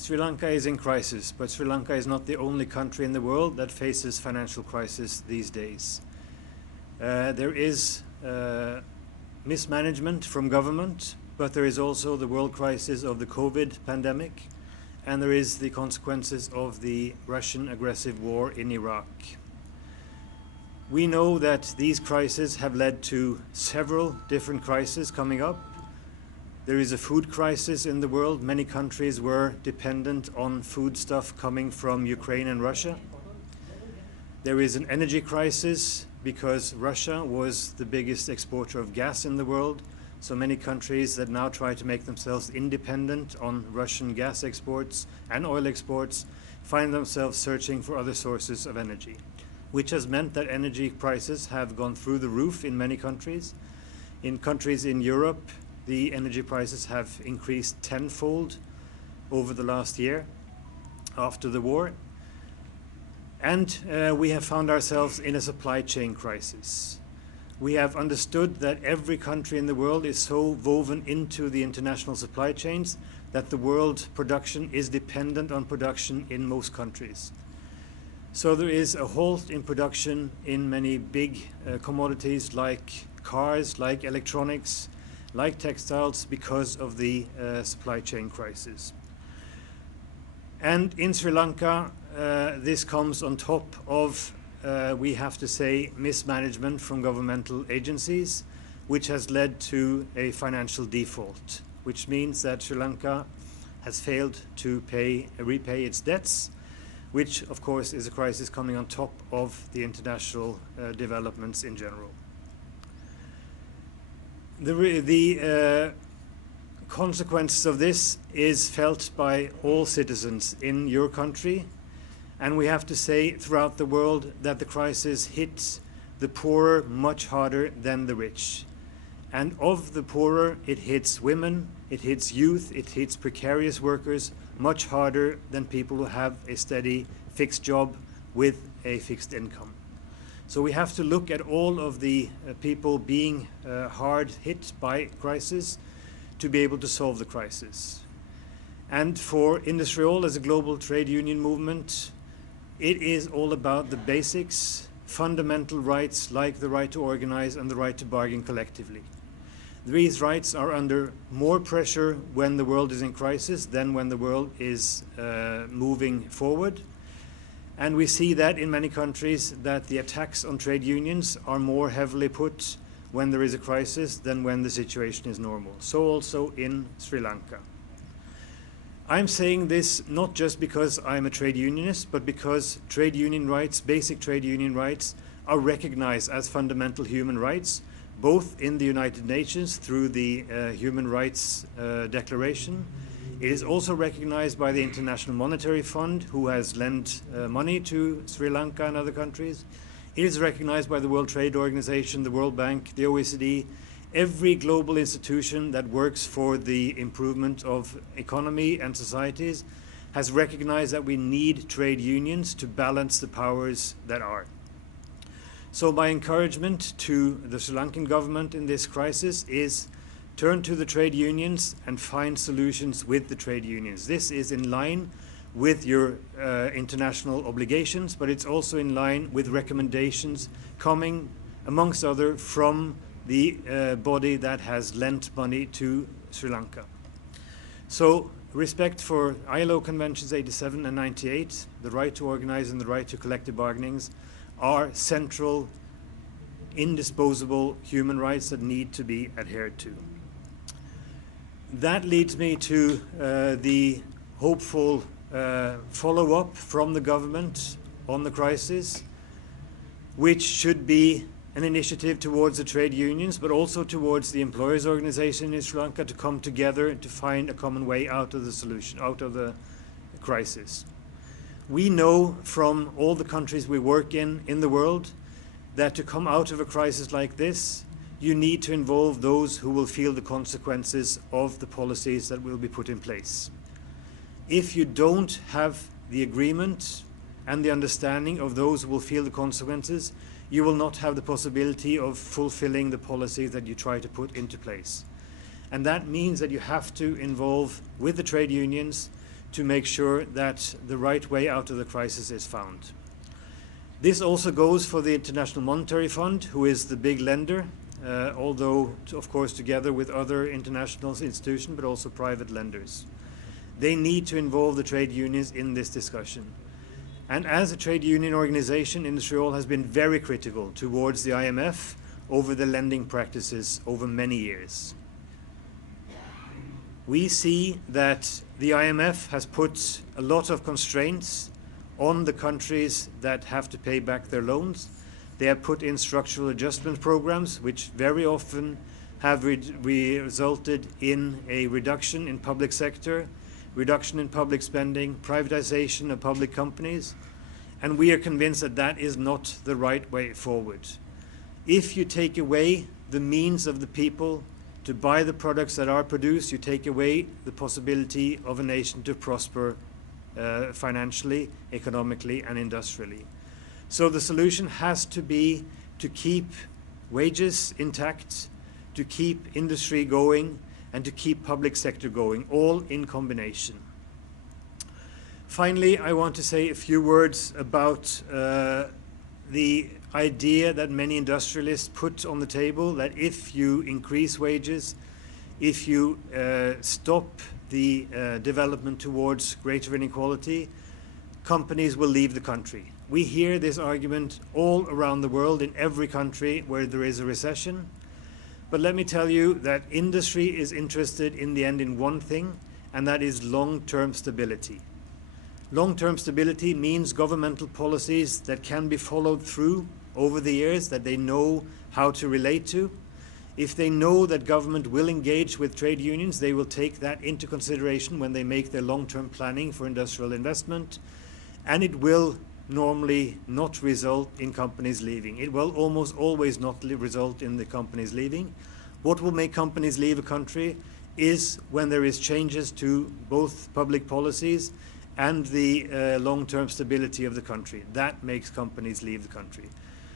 Sri Lanka is in crisis, but Sri Lanka is not the only country in the world that faces financial crisis these days. There is mismanagement from government, but there is also the world crisis of the COVID pandemic, and there is the consequences of the Russian aggressive war in Iraq. We know that these crises have led to several different crises coming up. There is a food crisis in the world. Many countries were dependent on foodstuff coming from Ukraine and Russia. There is an energy crisis because Russia was the biggest exporter of gas in the world. So many countries that now try to make themselves independent on Russian gas exports and oil exports find themselves searching for other sources of energy, which has meant that energy prices have gone through the roof in many countries. In countries in Europe, the energy prices have increased tenfold over the last year after the war. And we have found ourselves in a supply chain crisis. We have understood that every country in the world is so woven into the international supply chains that the world production is dependent on production in most countries. So there is a halt in production in many big commodities like cars, like electronics, like textiles, because of the supply chain crisis. And in Sri Lanka, this comes on top of, we have to say, mismanagement from governmental agencies, which has led to a financial default, which means that Sri Lanka has failed to repay its debts, which of course is a crisis coming on top of the international developments in general. The consequences of this is felt by all citizens in your country, and we have to say throughout the world that the crisis hits the poorer much harder than the rich. And of the poorer, it hits women, it hits youth, it hits precarious workers much harder than people who have a steady fixed job with a fixed income. So we have to look at all of the people being hard hit by crisis to be able to solve the crisis. And for IndustriAll as a global trade union movement, it is all about the basics, fundamental rights like the right to organize and the right to bargain collectively. These rights are under more pressure when the world is in crisis than when the world is moving forward. And we see that in many countries that the attacks on trade unions are more heavily put when there is a crisis than when the situation is normal. So also in Sri Lanka. I'm saying this not just because I'm a trade unionist, but because trade union rights, basic trade union rights, are recognized as fundamental human rights, both in the United Nations through the Human Rights Declaration. It is also recognized by the International Monetary Fund, who has lent money to Sri Lanka and other countries. It is recognized by the World Trade Organization, the World Bank, the OECD. Every global institution that works for the improvement of economy and societies has recognized that we need trade unions to balance the powers that are. So my encouragement to the Sri Lankan government in this crisis is turn to the trade unions and find solutions with the trade unions. This is in line with your international obligations, but it's also in line with recommendations coming, amongst other, from the body that has lent money to Sri Lanka. So respect for ILO Conventions 87 and 98, the right to organize and the right to collective bargainings are central, indisposable human rights that need to be adhered to. That leads me to the hopeful follow-up from the government on the crisis, which should be an initiative towards the trade unions, but also towards the employers' organization in Sri Lanka to come together to find a common way out of the solution, out of the crisis. We know from all the countries we work in the world that to come out of a crisis like this, you need to involve those who will feel the consequences of the policies that will be put in place. If you don't have the agreement and the understanding of those who will feel the consequences, you will not have the possibility of fulfilling the policies that you try to put into place. And that means that you have to involve with the trade unions to make sure that the right way out of the crisis is found. This also goes for the International Monetary Fund, who is the big lender, although, of course, together with other international institutions, but also private lenders. They need to involve the trade unions in this discussion. And as a trade union organization, IndustriAll has been very critical towards the I.M.F. over the lending practices over many years. We see that the I.M.F. has put a lot of constraints on the countries that have to pay back their loans. They have put in structural adjustment programs, which very often have resulted in a reduction in public sector, reduction in public spending, privatization of public companies, and we are convinced that that is not the right way forward. If you take away the means of the people to buy the products that are produced, you take away the possibility of a nation to prosper financially, economically, and industrially. So the solution has to be to keep wages intact, to keep industry going, and to keep public sector going, all in combination. Finally, I want to say a few words about the idea that many industrialists put on the table, that if you increase wages, if you stop the development towards greater inequality, companies will leave the country. We hear this argument all around the world, in every country where there is a recession. But let me tell you that industry is interested in the end in one thing, and that is long-term stability. Long-term stability means governmental policies that can be followed through over the years, that they know how to relate to. If they know that government will engage with trade unions, they will take that into consideration when they make their long-term planning for industrial investment, and it will normally not result in companies leaving. It will almost always not result in the companies leaving. What will make companies leave a country is when there is changes to both public policies and the long-term stability of the country. That makes companies leave the country.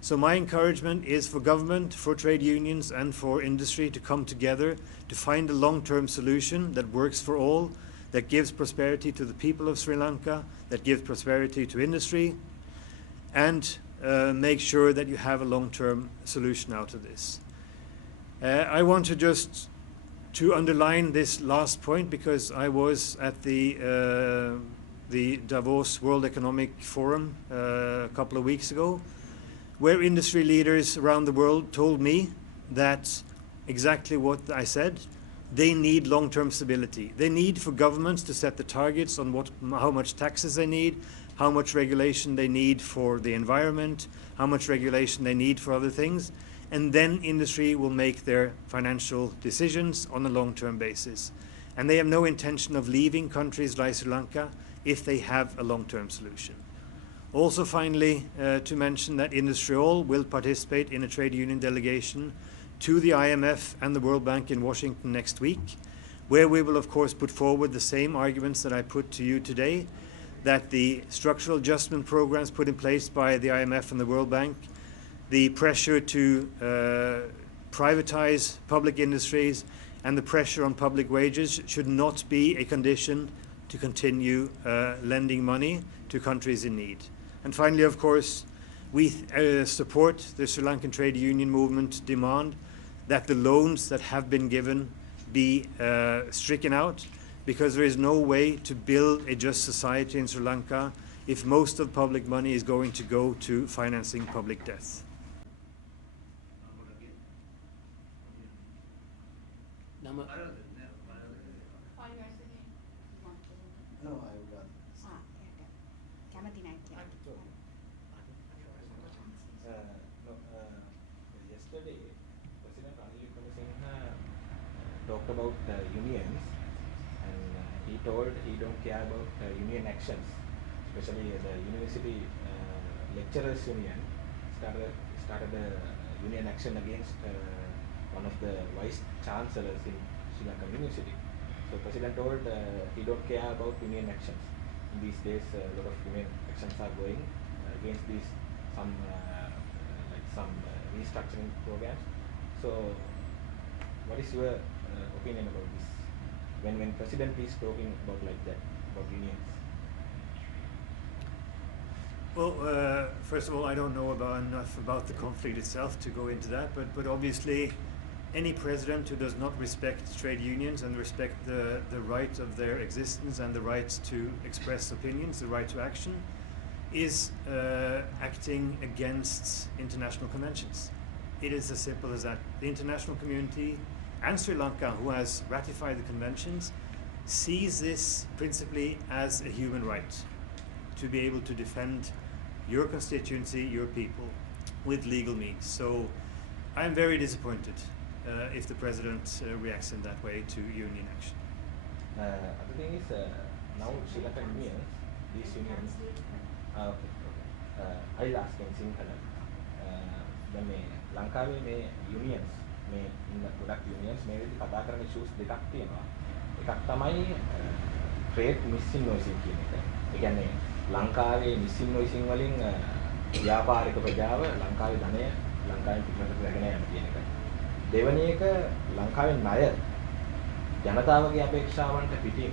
So my encouragement is for government, for trade unions, and for industry to come together to find a long-term solution that works for all, that gives prosperity to the people of Sri Lanka, that gives prosperity to industry, and make sure that you have a long-term solution out of this. I want to just underline this last point, because I was at the Davos World Economic Forum a couple of weeks ago, where industry leaders around the world told me that exactly what I said. They need long-term stability. They need for governments to set the targets on how much taxes they need, how much regulation they need for the environment, how much regulation they need for other things, and then industry will make their financial decisions on a long-term basis. And they have no intention of leaving countries like Sri Lanka if they have a long-term solution. Also, finally, to mention that IndustriAll will participate in a trade union delegation to the I.M.F. and the World Bank in Washington next week, where we will, of course, put forward the same arguments that I put to you today, that the structural adjustment programs put in place by the I.M.F. and the World Bank, the pressure to privatize public industries, and the pressure on public wages should not be a condition to continue lending money to countries in need. And finally, of course, we support the Sri Lankan trade union movement demand that the loans that have been given be stricken out, because there is no way to build a just society in Sri Lanka if most of public money is going to go to financing public death. Yesterday, President talked about unions, and he told he don't care about union actions, especially the university lecturers union started a union action against one of the vice chancellors in Sri Lanka University. So President told he don't care about union actions. In these days, a lot of union actions are going against these some restructuring programs. So what is your opinion about this? When President is talking about like that? about unions? Well, first of all, I don't know enough about the conflict itself to go into that, but obviously any president who does not respect trade unions and respect the right of their existence and the right to express opinions, the right to action, is acting against international conventions. It is as simple as that. The international community and Sri Lanka, who has ratified the conventions, sees this principally as a human right to be able to defend your constituency, your people, with legal means. So I'm very disappointed if the president reacts in that way to union action. Other thing is, now Sri Lankan unions, these unions, I'll ask in Sinhala. දැන් මේ ලංකාවේ මේ unions මේ ඉන්න ගොඩක් unions මේ විදිහට කතා කරන issues දෙකක් තියෙනවා. එකක් තමයි trade misinvoicing කියන එක. ඒ කියන්නේ ලංකාවේ misinvoicing වලින් ව්‍යාපාරික ප්‍රජාව ලංකාවේ ධනය ලංකාවෙන් පිටරට රැගෙන යන කියන එක. දෙවෙනි එක ලංකාවේ ණය ජනතාවගේ අපේක්ෂාවන්ට පිටින්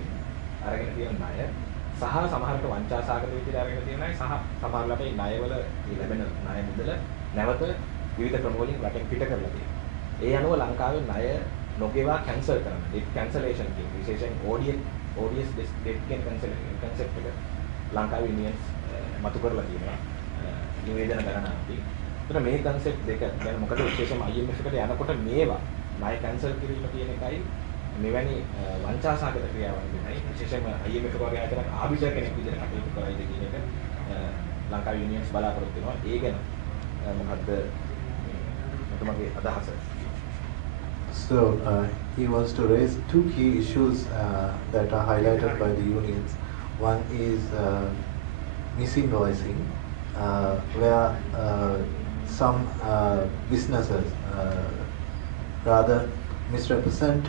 අරගෙන තියෙන ණය සහ සමහරට වංචාසහගත විදිහට අරගෙන තියෙන ණය සහ සමහරවිට මේ ණයවල ලැබෙන ණය මුදල නැවත විවිධ ක්‍රම වලින් රටෙන් පිට කරලා තියෙනවා. ඒ අනුව ලංකාවේ ණය නොගෙවා කැන්සල් කරන debt cancellation කියන විශේෂයෙන් ODS debt concept එක ලංකාවේ unions මතු කරලා තියෙනවා. නිවේදන ගණනාවකින්. ඒතර මේ concept දෙක ගැන මොකද විශේෂයෙන්ම I.M.F එකට යනකොට මේවා ණය cancel කිරීම කියන එකයි මෙවැනි වංචාසහගත ක්‍රියාවන් වෙනයි විශේෂයෙන්ම I.M.F වගේ ආයතනයක් ආභිජය කෙනෙක් විදිහට කටයුතු කරයිද කියන එක ලංකාවේ unions බලාපොරොත්තු වෙනවා. ඒ ගැන මොකද්ද ඔතමගේ අදහස? So he wants to raise two key issues that are highlighted by the unions. One is misinvoicing, where some businesses rather misrepresent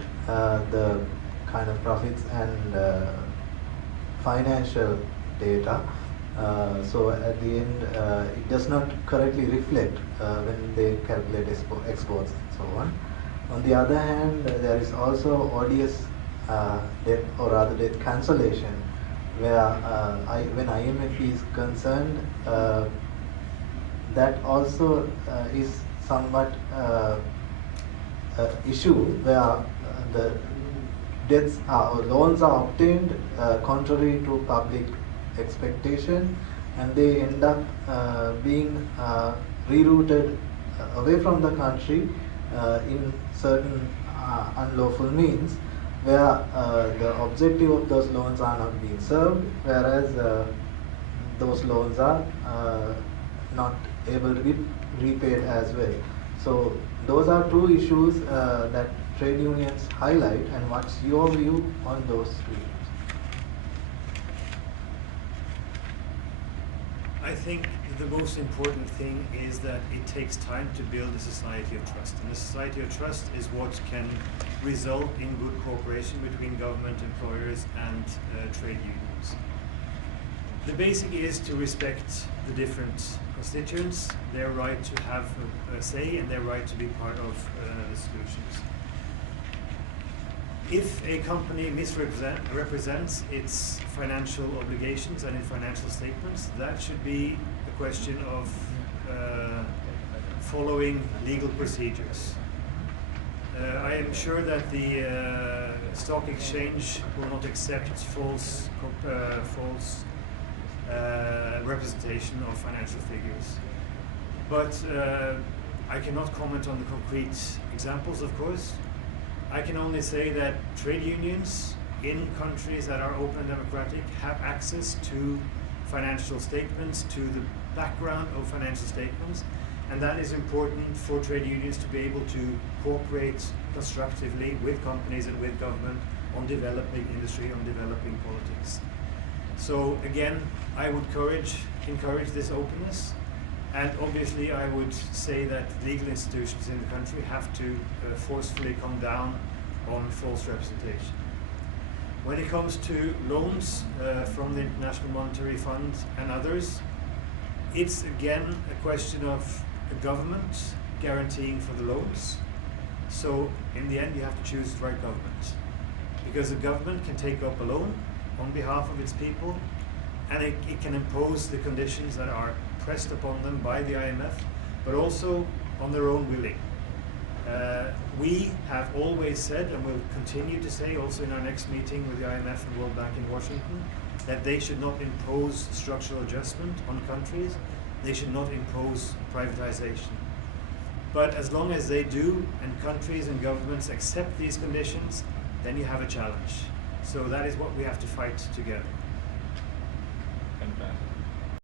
the kind of profits and financial data. So at the end, it does not correctly reflect when they calculate exports and so on. On the other hand, there is also ODS debt or rather debt cancellation, where when I.M.F is concerned, that also is somewhat issue where the debts or loans are obtained contrary to public expectation, and they end up being rerouted away from the country in certain unlawful means, where the objective of those loans are not being served, whereas those loans are not able to be repaid as well. So those are two issues that trade unions highlight, and what's your view on those two issues? I think the most important thing is that it takes time to build a society of trust. And a society of trust is what can result in good cooperation between government, employers and trade unions. The basic is to respect the different constituents, their right to have a say and their right to be part of the solutions. If a company misrepresents its financial obligations and its financial statements, that should be a question of following legal procedures. I am sure that the stock exchange will not accept false representation of financial figures. But I cannot comment on the concrete examples, of course. I can only say that trade unions in countries that are open and democratic have access to financial statements, to the background of financial statements, and that is important for trade unions to be able to cooperate constructively with companies and with government on developing industry, on developing politics. So again, I would encourage this openness. And obviously I would say that legal institutions in the country have to forcefully come down on false representation. When it comes to loans from the International Monetary Fund and others, it's again a question of a government guaranteeing for the loans. So in the end you have to choose the right government, because the government can take up a loan on behalf of its people, and it can impose the conditions that are pressed upon them by the I.M.F, but also on their own willing. We have always said, and will continue to say also in our next meeting with the I.M.F and World Bank in Washington, that they should not impose structural adjustment on countries. They should not impose privatization. But as long as they do, and countries and governments accept these conditions, then you have a challenge. So that is what we have to fight together.